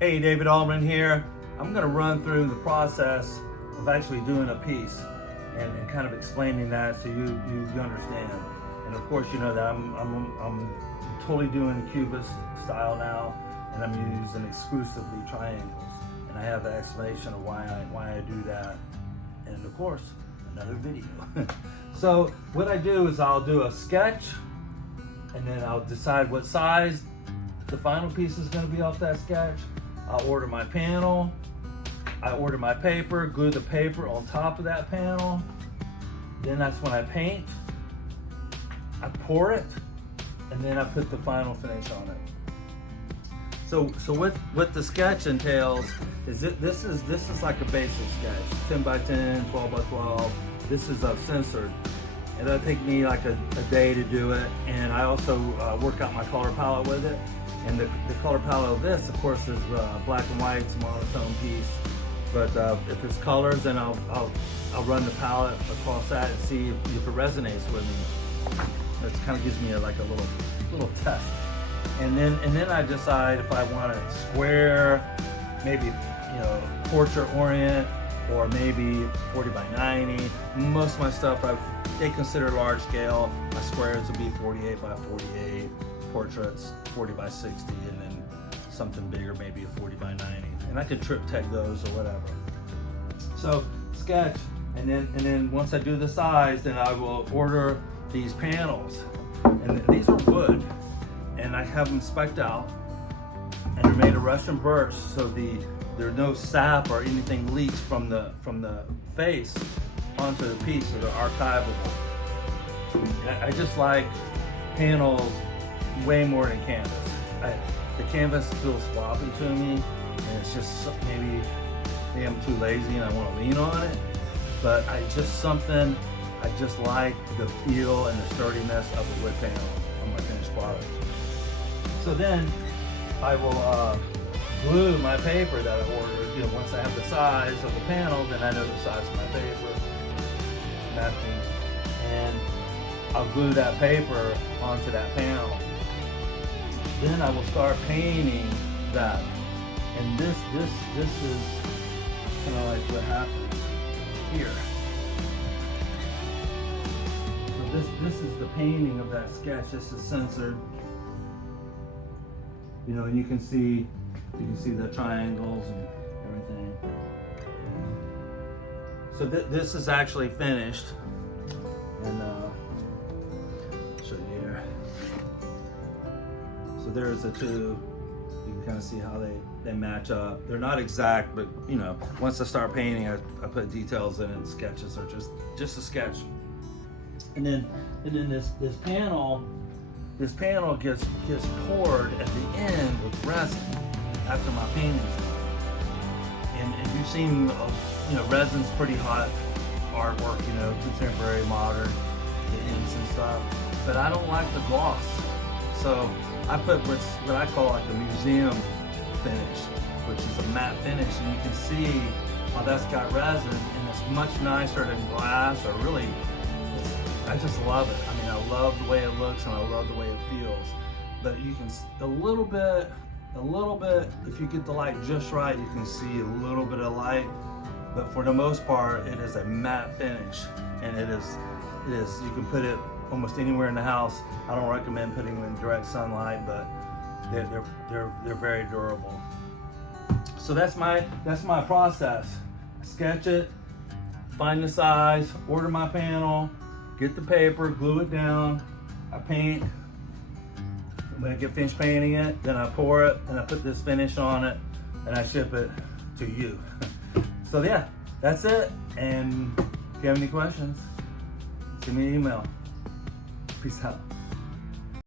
Hey, David Allman here. I'm going to run through the process of actually doing a piece and kind of explaining that so you understand. And of course, you know that I'm totally doing Cubist style now, and I'm using exclusively triangles. And I have an explanation of why I do that, and of course, another video. So what I do is I'll do a sketch, and then I'll decide what size the final piece is going to be off that sketch. I'll order my panel, I order my paper, glue the paper on top of that panel. Then that's when I paint, I pour it, and then I put the final finish on it. So what the sketch entails is this is like a basic sketch, 10 by 10, 12 by 12. This is censored. It'll take me like a day to do it, and I also work out my color palette with it. And the color palette of this, of course, is black and white. It's a monotone piece. But if it's colors, then I'll run the palette across that and see if it resonates with me. That kind of gives me like a little test. And then I decide if I want it square, maybe portrait orient, or maybe 40 by 90. Most of my stuff they consider large scale. My squares will be 48 by 48. Portraits 40 by 60, and then something bigger, maybe a 40 by 90, and I could trip tech those or whatever. So sketch, and then once I do the size, then I will order these panels, and these are wood, and I have them spec'd out, and they're made of Russian birch, so there's no sap or anything leaks from the face onto the piece, so they're archivable. I just like panels way more than canvas. The canvas feels sloppy to me, and it's just maybe I'm too lazy and I want to lean on it. But I just like the feel and the sturdiness of the wood panel on my finished product. So then I will glue my paper that I ordered. Once I have the size of the panel, then I know the size of my paper, matching, and I'll glue that paper onto that panel. Then I will start painting that, and this is kind of like what happens here. So this is the painting of that sketch. This is censored, and you can see the triangles and everything. So this is actually finished, and I'll show you here. So there's the two. You can kind of see how they match up. They're not exact, but once I start painting, I put details in it. Sketches are just a sketch. And then this panel gets poured at the end with resin after my painting's done. And you've seen resin's pretty hot artwork, contemporary, modern, the inks and stuff. But I don't like the gloss, so I put what I call like a museum finish, which is a matte finish, and you can see how that's got resin, and it's much nicer than glass, or really, I just love it. I mean, I love the way it looks, and I love the way it feels. But you can, a little bit, if you get the light just right, you can see a little bit of light, but for the most part, it is a matte finish, and it is, you can put it almost anywhere in the house. I don't recommend putting them in direct sunlight, but they're very durable. So that's my process. I sketch it, find the size, order my panel, get the paper, glue it down, I paint. When I get finished painting it, then I pour it, and I put this finish on it, and I ship it to you. So yeah, that's it. And if you have any questions, send me an email. Peace out.